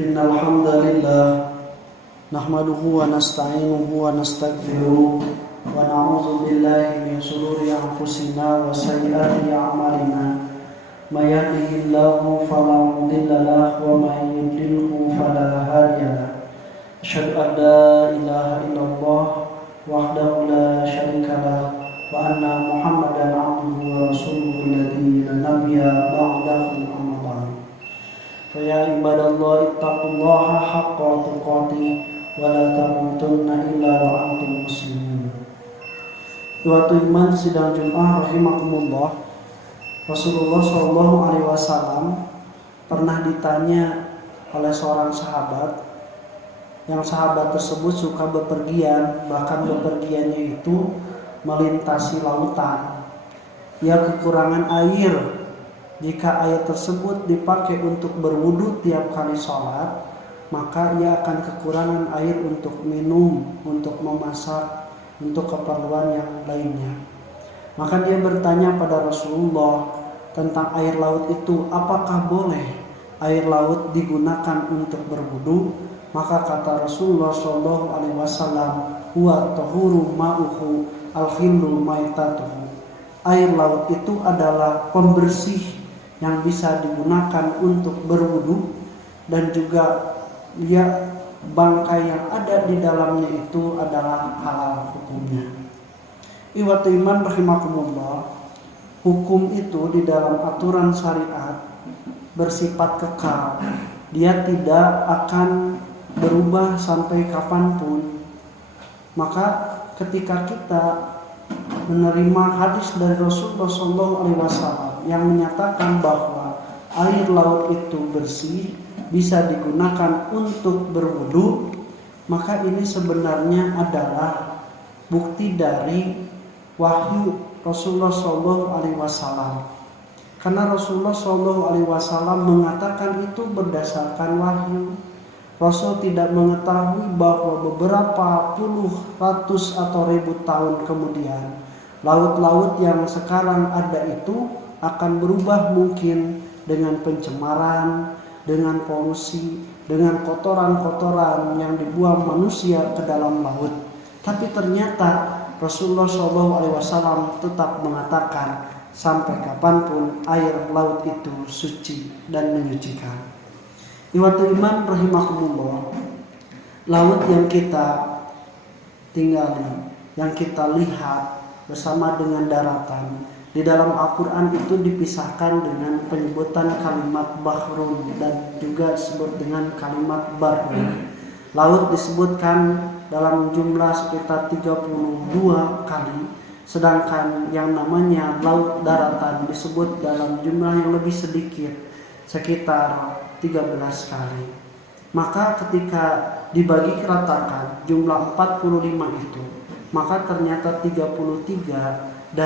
Innal hamdalillah nahmaduhu wa nasta'inuhu wa nastaghfiruh wa na'udzu billahi min shururi anfusina wa sayyiati a'malina. May yahdihillahu fala mudilla lahu wa may yudlilhu fala hadiya lahu. Asyhadu an la ilaha illallah wahdahu la syarika lahu wa anna Muhammadan abduhu wa rasuluhu alladzi la nabiyya ba'dahu amma ba'd. Fa ibadallah ittaqullaha haqqa tuqatih wa la tamutunna illa wa antum muslimun. Ikhwatul iman sidang Jumat rahimakumullah. Rasulullah Shallallahu Alaihi Wasallam pernah ditanya oleh seorang sahabat, yang sahabat tersebut suka bepergian, bahkan bepergiannya itu melintasi lautan. Ia kekurangan air. Jika air tersebut dipakai untuk berwudu tiap kali sholat, maka ia akan kekurangan air untuk minum, untuk memasak, untuk keperluan yang lainnya. Maka dia bertanya pada Rasulullah tentang air laut itu, apakah boleh air laut digunakan untuk berwudu? Maka kata Rasulullah SAW, huwa tahuru ma'uhu al-hillu maitatuhu. Air laut itu adalah pembersih yang bisa digunakan untuk berwudu, dan juga dia bangkai yang ada di dalamnya itu adalah halal hukumnya. Ikhwatul iman rahimakumullah, hukum itu di dalam aturan syariat bersifat kekal. Dia tidak akan berubah sampai kapanpun. Maka ketika kita menerima hadis dari Rasulullah SAW yang menyatakan bahwa air laut itu bersih, bisa digunakan untuk berwudu, maka ini sebenarnya adalah bukti dari wahyu Rasulullah SAW. Karena Rasulullah SAW mengatakan itu berdasarkan wahyu. Rasul tidak mengetahui bahwa beberapa puluh, ratus atau ribu tahun kemudian laut-laut yang sekarang ada itu akan berubah mungkin dengan pencemaran, dengan polusi, dengan kotoran-kotoran yang dibuang manusia ke dalam laut. Tapi ternyata Rasulullah SAW tetap mengatakan sampai kapanpun air laut itu suci dan menyucikan. Ikhwatul iman rahimakumullah, laut yang kita tinggali, yang kita lihat bersama dengan daratan, di dalam Al-Quran itu dipisahkan dengan penyebutan kalimat bahrun dan juga disebut dengan kalimat barrun. Laut disebutkan dalam jumlah sekitar 32 kali, sedangkan yang namanya laut daratan disebut dalam jumlah yang lebih sedikit, sekitar 13 kali. Maka ketika dibagi ratakan jumlah 45 itu, maka ternyata 32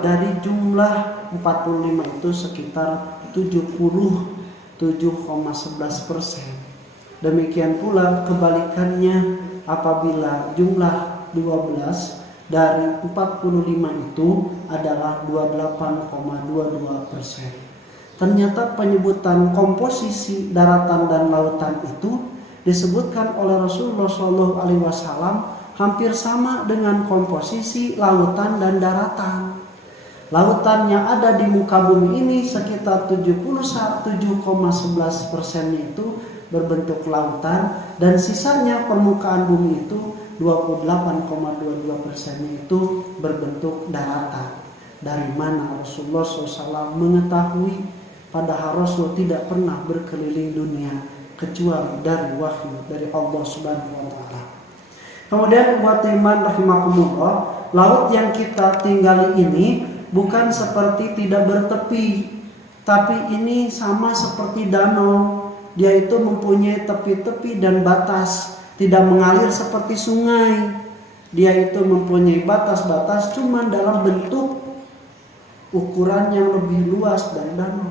dari jumlah 45 itu sekitar 77,11%. Demikian pula kebalikannya, apabila jumlah 12 dari 45 itu adalah 28,22%. Ternyata penyebutan komposisi daratan dan lautan itu disebutkan oleh Rasulullah SAW hampir sama dengan komposisi lautan dan daratan. Lautan yang ada di muka bumi ini sekitar 71,11% itu berbentuk lautan, dan sisanya permukaan bumi itu 28,22% itu berbentuk daratan. Dari mana Rasulullah SAW mengetahui, padahal Rasul tidak pernah berkeliling dunia kecuali dari wahyu dari Allah Subhanahu wa Ta'ala. Kemudian buat iman rahimakumullah, laut yang kita tinggali ini bukan seperti tidak bertepi, tapi ini sama seperti danau. Dia itu mempunyai tepi-tepi dan batas, tidak mengalir seperti sungai. Dia itu mempunyai batas-batas cuma dalam bentuk ukuran yang lebih luas dari danau.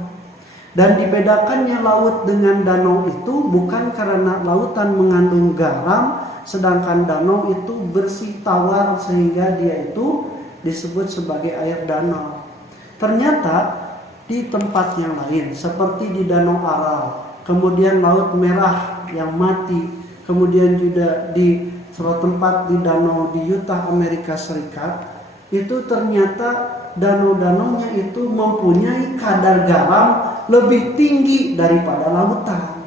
Dan dibedakannya laut dengan danau itu bukan karena lautan mengandung garam, sedangkan danau itu bersih tawar sehingga dia itu disebut sebagai air danau. Ternyata di tempat yang lain seperti di Danau Aral, kemudian Laut Merah yang mati, kemudian juga di suatu tempat di danau di Utah, Amerika Serikat, itu ternyata danau-danaunya itu mempunyai kadar garam lebih tinggi daripada lautan.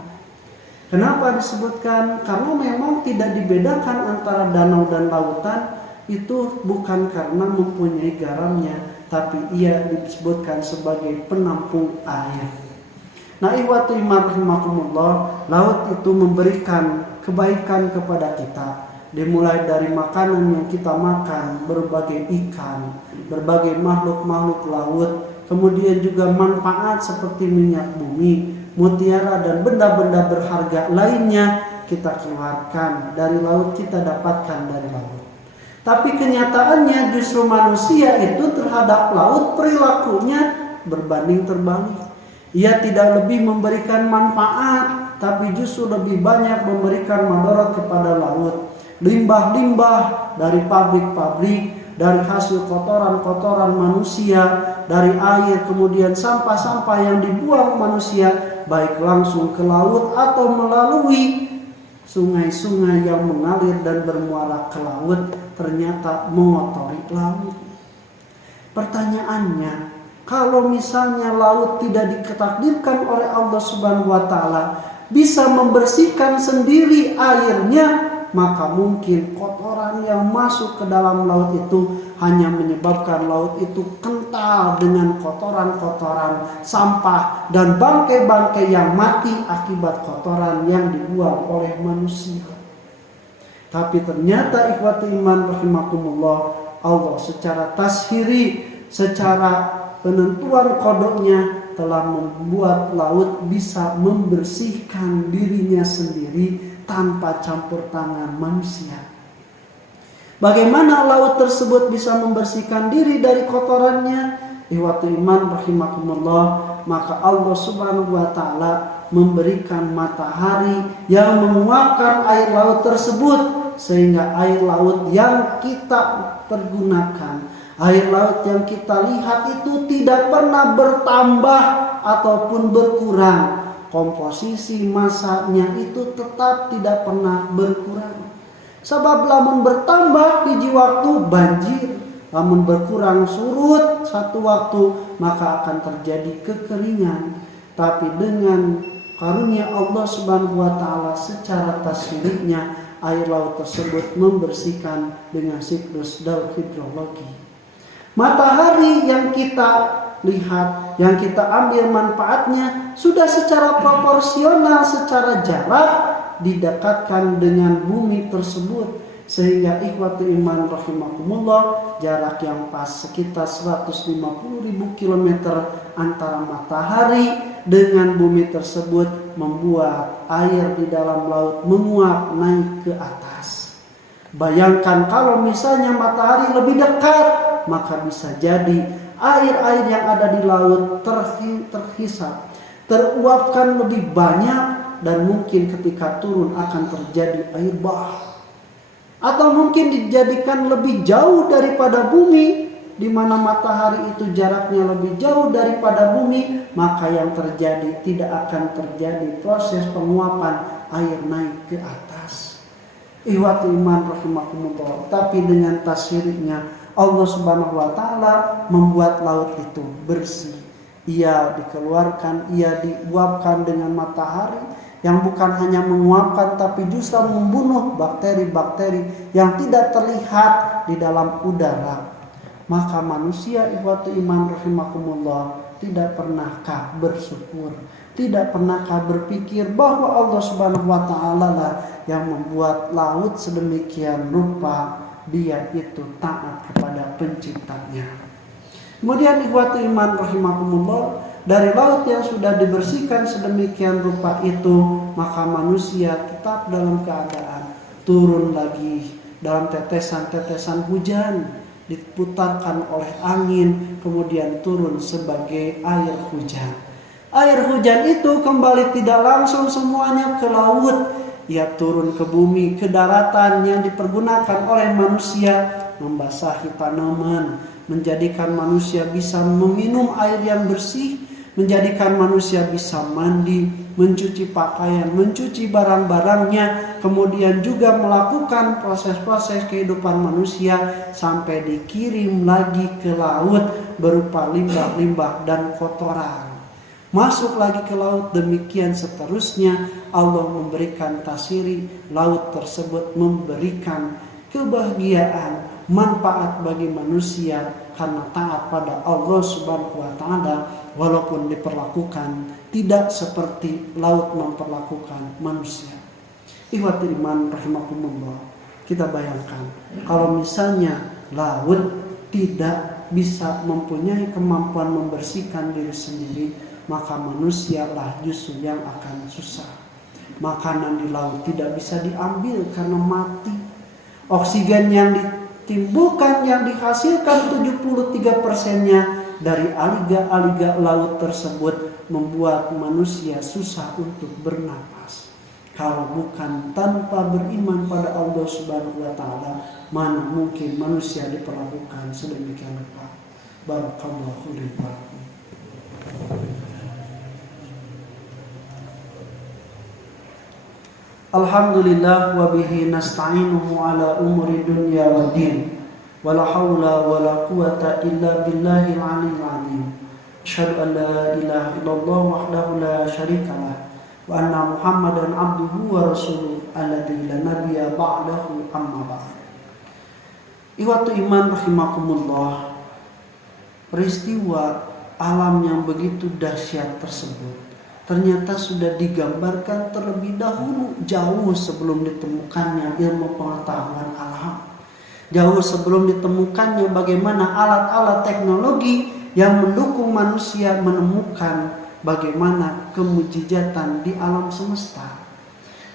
Kenapa disebutkan? Karena memang tidak dibedakan antara danau dan lautan, itu bukan karena mempunyai garamnya, tapi ia disebutkan sebagai penampung air. Nah, ikhwati iman rahimakumullah, laut itu memberikan kebaikan kepada kita. Dimulai dari makanan yang kita makan, berbagai ikan, berbagai makhluk-makhluk laut, kemudian juga manfaat seperti minyak bumi, mutiara dan benda-benda berharga lainnya kita keluarkan dari laut, kita dapatkan dari laut. Tapi kenyataannya justru manusia itu terhadap laut perilakunya berbanding terbalik. Ia tidak lebih memberikan manfaat, tapi justru lebih banyak memberikan madarat kepada laut. Limbah-limbah dari pabrik-pabrik, dari hasil kotoran-kotoran manusia, dari air, kemudian sampah-sampah yang dibuang manusia, baik langsung ke laut atau melalui sungai-sungai yang mengalir dan bermuara ke laut, ternyata mengotori laut. Pertanyaannya, kalau misalnya laut tidak ditakdirkan oleh Allah Subhanahu wa taala bisa membersihkan sendiri airnya, maka mungkin kotoran yang masuk ke dalam laut itu hanya menyebabkan laut itu kental dengan kotoran-kotoran, sampah dan bangkai-bangkai yang mati akibat kotoran yang dibuang oleh manusia. Tapi ternyata ikhwati iman rahimakumullah, Allah secara tashiri, secara penentuan kodoknya telah membuat laut bisa membersihkan dirinya sendiri tanpa campur tangan manusia. Bagaimana laut tersebut bisa membersihkan diri dari kotorannya? Ikhwati iman rahimakumullah, maka Allah Subhanahu wa taala memberikan matahari yang menguapkan air laut tersebut, sehingga air laut yang kita pergunakan, air laut yang kita lihat itu tidak pernah bertambah ataupun berkurang. Komposisi masanya itu tetap tidak pernah berkurang. Sebab lamun bertambah hiji waktu banjir, lamun berkurang surut satu waktu, maka akan terjadi kekeringan. Tapi dengan karunia Allah Subhanahu wa taala secara tasyrifnya, air laut tersebut membersihkan dengan siklus daur hidrologi. Matahari yang kita lihat, yang kita ambil manfaatnya, sudah secara proporsional, secara jarak didekatkan dengan bumi tersebut, sehingga ikhwati iman rahimakumullah, jarak yang pas sekitar 150.000 km antara matahari dengan bumi tersebut membuat air di dalam laut menguap naik ke atas. Bayangkan kalau misalnya matahari lebih dekat, maka bisa jadi air-air yang ada di laut terhisap, teruapkan lebih banyak, dan mungkin ketika turun akan terjadi air bah. Atau mungkin dijadikan lebih jauh daripada bumi, di mana matahari itu jaraknya lebih jauh daripada bumi, maka yang terjadi tidak akan terjadi proses penguapan air naik ke atas. Ikhwati iman rahimakumullah, tapi dengan tasyiriknya Allah Subhanahu wa taala membuat laut itu bersih. Ia dikeluarkan, ia diuapkan dengan matahari yang bukan hanya menguapkan tapi justru membunuh bakteri-bakteri yang tidak terlihat di dalam udara. Maka manusia ikhwati iman rahimakumullah tidak pernahkah bersyukur, tidak pernahkah berpikir bahwa Allah Subhanahu wa taala lah yang membuat laut sedemikian rupa, dia itu taat kepada penciptanya. Kemudian ikhwati iman rahimakumullah, dari laut yang sudah dibersihkan sedemikian rupa itu, maka manusia tetap dalam keadaan turun lagi dalam tetesan-tetesan hujan, diputarkan oleh angin, kemudian turun sebagai air hujan. Air hujan itu kembali tidak langsung semuanya ke laut, ia turun ke bumi, ke daratan yang dipergunakan oleh manusia, membasahi tanaman, menjadikan manusia bisa meminum air yang bersih, menjadikan manusia bisa mandi, mencuci pakaian, mencuci barang-barangnya, kemudian juga melakukan proses-proses kehidupan manusia sampai dikirim lagi ke laut berupa limbah-limbah dan kotoran. Masuk lagi ke laut, demikian seterusnya. Allah memberikan tasiri, laut tersebut memberikan kebahagiaan, manfaat bagi manusia karena taat pada Allah Subhanahu wa taala, walaupun diperlakukan tidak seperti laut memperlakukan manusia. Ikhwatul iman rahimakumullah. Kita bayangkan kalau misalnya laut tidak bisa mempunyai kemampuan membersihkan diri sendiri, maka manusialah justru yang akan susah. Makanan di laut tidak bisa diambil karena mati. Oksigen yang ditimbulkan, yang dihasilkan 73%-nya dari alga-alga laut tersebut membuat manusia susah untuk bernapas. Kalau bukan tanpa beriman pada Allah Subhanahu wa taala, mana mungkin manusia diperlakukan sedemikian rupa. Barakallahu fiikum. Alhamdulillah wa bihi nasta'inuhu ala umuri dunya wa din. Wala haula wala quwata illa billahil aliyyil azim. Asyhadu an la ilaha illallah wahdahu la syarikalah wa anna Muhammadan abduhu wa rasuluhu alladzi la nabiyya ba'dahu amma ba'd. Ikhwatu iman rahimakumullah. Peristiwa alam yang begitu dahsyat tersebut ternyata sudah digambarkan terlebih dahulu, jauh sebelum ditemukannya ilmu pengetahuan alam. Jauh sebelum ditemukannya bagaimana alat-alat teknologi yang mendukung manusia menemukan bagaimana kemujizatan di alam semesta.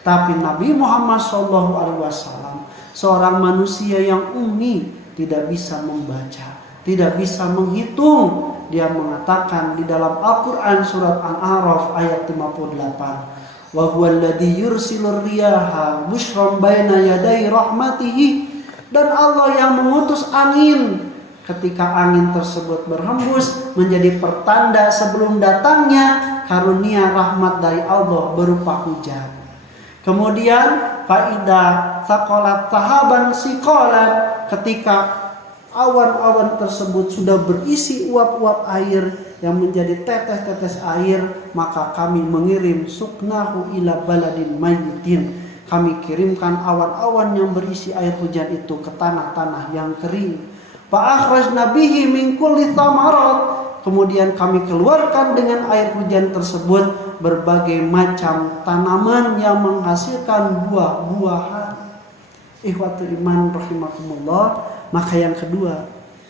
Tapi Nabi Muhammad SAW, seorang manusia yang ummi, tidak bisa membaca, tidak bisa menghitung. Dia mengatakan di dalam Al-Quran surat Al-A'raf ayat 58, wa huwa alladhi yursilur riyaha bushran baina yaday rahmatihi, dan Allah yang mengutus angin ketika angin tersebut berhembus menjadi pertanda sebelum datangnya karunia rahmat dari Allah berupa hujan. Kemudian faida saqalat sahaban siqalan, ketika awan-awan tersebut sudah berisi uap-uap air yang menjadi tetes-tetes air, maka kami mengirim suknahu ila baladin mayyitin. Kami kirimkan awan-awan yang berisi air hujan itu ke tanah-tanah yang kering. Fa akhrajna bihi min kulli thamarat. Kemudian kami keluarkan dengan air hujan tersebut berbagai macam tanaman yang menghasilkan buah-buahan. Ikhwatul iman rahimakumullah. Maka yang kedua,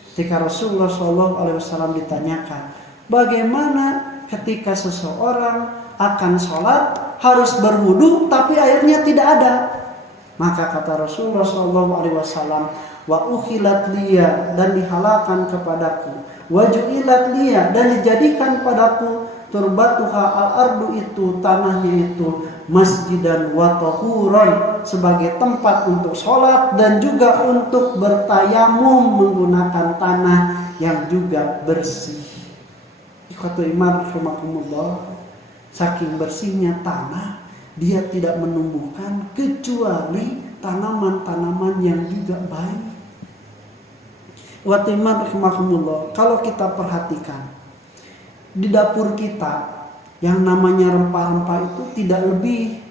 ketika Rasulullah SAW ditanyakan, bagaimana ketika seseorang akan sholat harus berwudu tapi airnya tidak ada? Maka kata Rasulullah SAW, wa ukhilat liya, dan dihalalkan kepadaku, wa ju'ilat liya, dan dijadikan padaku, turbatuha al-ardu, itu tanahnya itu, masjidan wa tahuran, sebagai tempat untuk sholat dan juga untuk bertayamum menggunakan tanah yang juga bersih. Ikhwatul iman rahimakumullah, saking bersihnya tanah, dia tidak menumbuhkan kecuali tanaman-tanaman yang juga baik. Ikhwatul iman rahimakumullah, kalau kita perhatikan di dapur kita, yang namanya rempah-rempah itu tidak lebih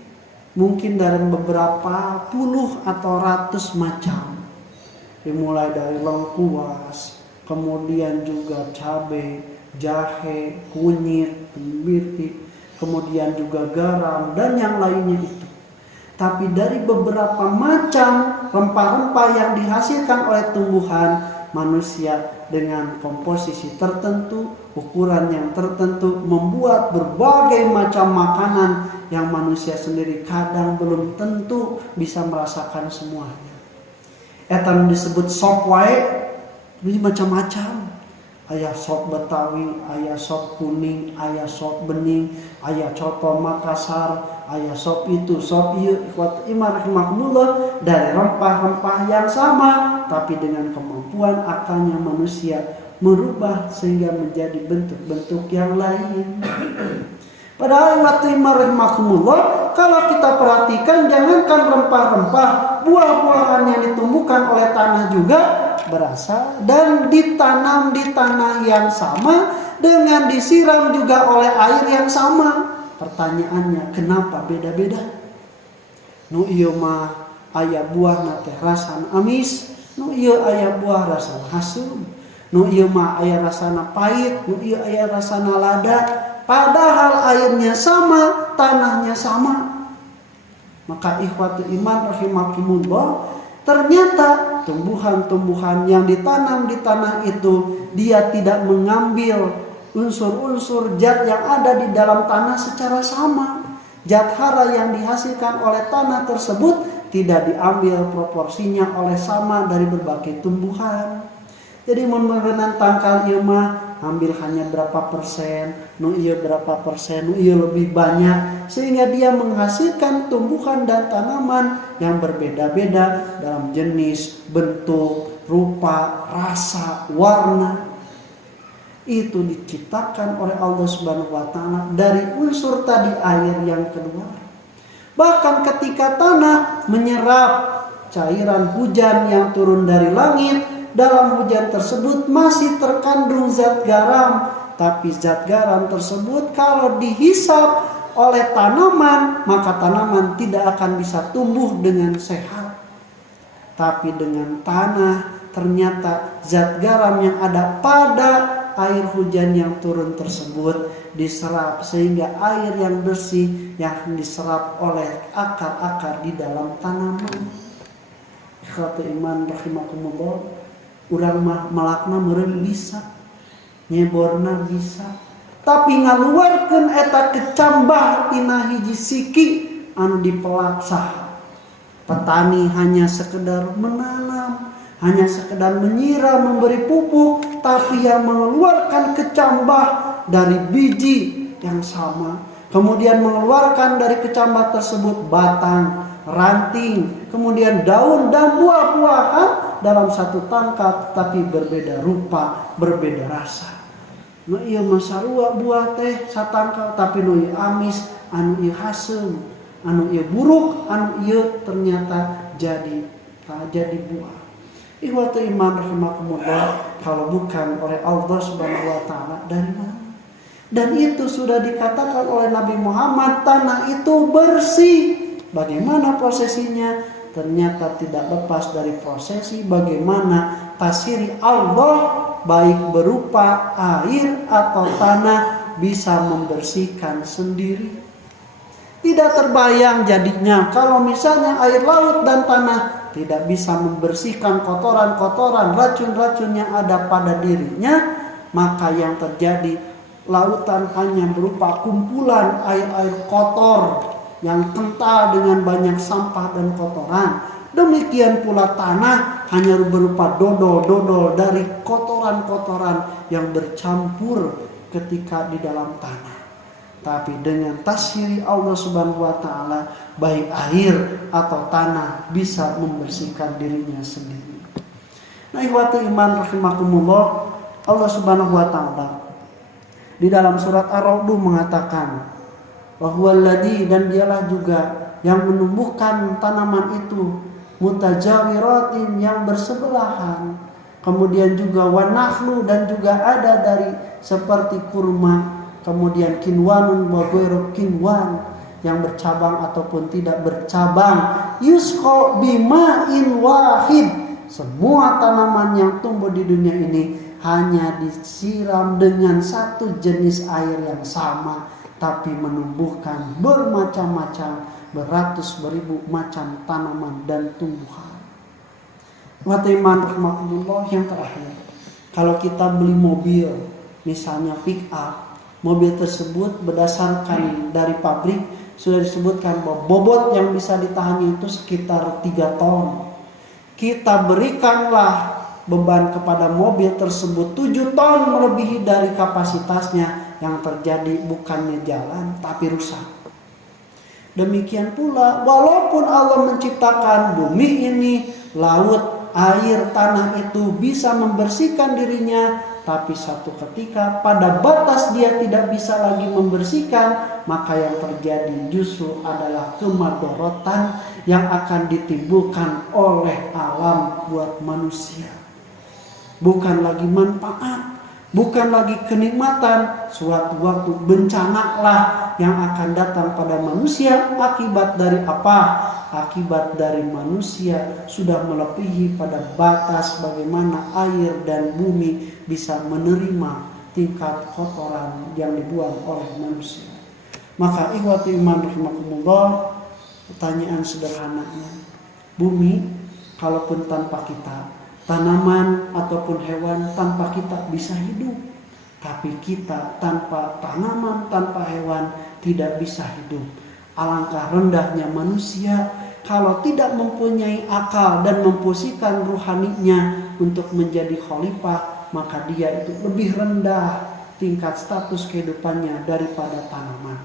mungkin dari beberapa puluh atau ratus macam. Dimulai dari lengkuas, kemudian juga cabai, jahe, kunyit, bawang, kemudian juga garam dan yang lainnya itu. Tapi dari beberapa macam rempah-rempah yang dihasilkan oleh tumbuhan, manusia dengan komposisi tertentu, ukuran yang tertentu, membuat berbagai macam makanan yang manusia sendiri kadang belum tentu bisa merasakan semuanya. Etan disebut sop wae, ini macam-macam. Aya sop Betawi, aya sop kuning, aya sop bening, aya coto Makassar, aya sop itu, sop ieu. Ikhwat iman dari rempah-rempah yang sama, tapi dengan kemampuan akalnya manusia merubah sehingga menjadi bentuk-bentuk yang lain. Padahal rahimahumullah, kalau kita perhatikan, jangankan rempah-rempah, buah-buahan yang ditumbuhkan oleh tanah juga berasal dan ditanam di tanah yang sama dengan disiram juga oleh air yang sama. Pertanyaannya, kenapa beda-beda? Nu ieu mah aya buah na teh rasana amis, nu ieu aya buah rasana hasum, nu ieu mah aya rasana pahit, nu ieu aya rasana lada, padahal airnya sama, tanahnya sama. Maka ikhwatul iman rahimakumullah, ternyata tumbuhan-tumbuhan yang ditanam di tanah itu dia tidak mengambil unsur-unsur zat yang ada di dalam tanah secara sama. Zat hara yang dihasilkan oleh tanah tersebut tidak diambil proporsinya oleh sama dari berbagai tumbuhan. Jadi memerenan tangkal ieu mah ambil hanya berapa persen, nu ieu berapa persen, nu ieu lebih banyak, sehingga dia menghasilkan tumbuhan dan tanaman yang berbeda-beda dalam jenis, bentuk, rupa, rasa, warna. Itu diciptakan oleh Allah Subhanahu wa taala dari unsur tadi air yang kedua. Bahkan ketika tanah menyerap cairan hujan yang turun dari langit, dalam hujan tersebut masih terkandung zat garam, tapi zat garam tersebut kalau dihisap oleh tanaman, maka tanaman tidak akan bisa tumbuh dengan sehat. Tapi dengan tanah, ternyata zat garam yang ada pada air hujan yang turun tersebut diserap, sehingga air yang bersih yang diserap oleh akar-akar di dalam tanaman. Ikhwatul iman rahimakumullah, urang mah malakna meureun bisa, nyeborna bisa, tapi ngaluarkeun eta kecambah tina hiji siki anu dipelak saha. Petani hanya sekedar menanam, hanya sekedar menyiram, memberi pupuk, tapi yang mengeluarkan kecambah dari biji yang sama, kemudian mengeluarkan dari kecambah tersebut batang, ranting, kemudian daun dan buah-buahan dalam satu tangkap, tapi berbeda rupa, berbeda rasa. Nu ieu mah sarua buah teh satangkal, tapi nu ieu amis, anu ieu hasem, anu ieu buruk, anu ieu ternyata jadi buah. Ikhwatu iman rahimakumullah, kalau bukan oleh Allah Subhanahu wa taala, dari mana? Dan itu sudah dikatakan oleh Nabi Muhammad, tanah itu bersih. Bagaimana prosesinya? Ternyata tidak lepas dari prosesi bagaimana tasiri Allah, baik berupa air atau tanah, bisa membersihkan sendiri. Tidak terbayang jadinya kalau misalnya air laut dan tanah tidak bisa membersihkan kotoran-kotoran, racun-racun yang ada pada dirinya, maka yang terjadi lautan hanya berupa kumpulan air-air kotor yang kental dengan banyak sampah dan kotoran. Demikian pula tanah hanya berupa dodol-dodol dari kotoran-kotoran yang bercampur ketika di dalam tanah. Tapi dengan tasiri Allah Subhanahu wa taala, baik air atau tanah bisa membersihkan dirinya sendiri. Nah, ikhwatu iman rahimakumullah, Allah Subhanahu wa taala di dalam surat Ar-Ra'd mengatakan bahwa dan dialah juga yang menumbuhkan tanaman itu mutajawiratin, yang bersebelahan, kemudian juga wanakhlu, dan juga ada dari seperti kurma, kemudian kinwanun wa ghairu kinwan, yang bercabang ataupun tidak bercabang, yusqa bima'in wahid. Semua tanaman yang tumbuh di dunia ini hanya disiram dengan satu jenis air yang sama, tapi menumbuhkan bermacam-macam, beratus beribu macam tanaman dan tumbuhan. Watiman rahmatullah, yang terakhir, kalau kita beli mobil, misalnya pick up, mobil tersebut berdasarkan dari pabrik sudah disebutkan bahwa bobot yang bisa ditahannya itu sekitar 3 ton. Kita berikanlah beban kepada mobil tersebut 7 ton melebihi dari kapasitasnya, yang terjadi bukannya jalan tapi rusak. Demikian pula walaupun Allah menciptakan bumi ini, laut, air, tanah itu bisa membersihkan dirinya, tapi satu ketika pada batas dia tidak bisa lagi membersihkan, maka yang terjadi justru adalah kemadorotan yang akan ditimbulkan oleh alam buat manusia. Bukan lagi manfaat, bukan lagi kenikmatan, suatu waktu bencana lah yang akan datang pada manusia. Akibat dari apa? Akibat dari manusia sudah melebihi pada batas bagaimana air dan bumi bisa menerima tingkat kotoran yang dibuang oleh manusia. Maka ikhwati iman rahimakumullah, pertanyaan sederhananya, bumi kalaupun tanpa kita, tanaman ataupun hewan tanpa kita bisa hidup. Tapi kita tanpa tanaman, tanpa hewan tidak bisa hidup. Alangkah rendahnya manusia kalau tidak mempunyai akal dan memposisikan ruhaninya untuk menjadi khalifah, maka dia itu lebih rendah tingkat status kehidupannya daripada tanaman.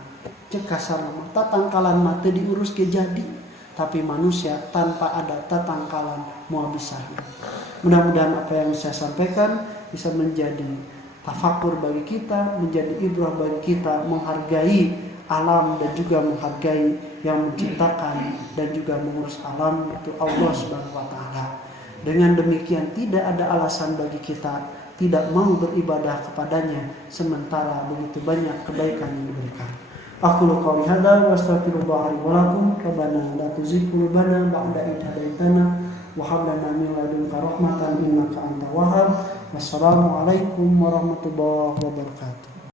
Cek kasar nama tatangkalan mati diurus ke jadi, tapi manusia tanpa ada tatangkalan mau bisa hidup. Mudah-mudahan apa yang saya sampaikan bisa menjadi tafakur bagi kita, menjadi ibrah bagi kita, menghargai alam dan juga menghargai yang menciptakan dan juga mengurus alam, yaitu Allah Subhanahu wa taala. Dengan demikian tidak ada alasan bagi kita tidak mau beribadah kepadanya sementara begitu banyak kebaikan yang diberikan. Aqulu qouli hadza wa astaghfirullah li wa lakum. Rabbana la tuzigh qulubana ba'da idh hadaitana wa hab lana min ladunka rahmatan innaka antal wahhab. Wassalamu alaikum warahmatullahi wabarakatuh.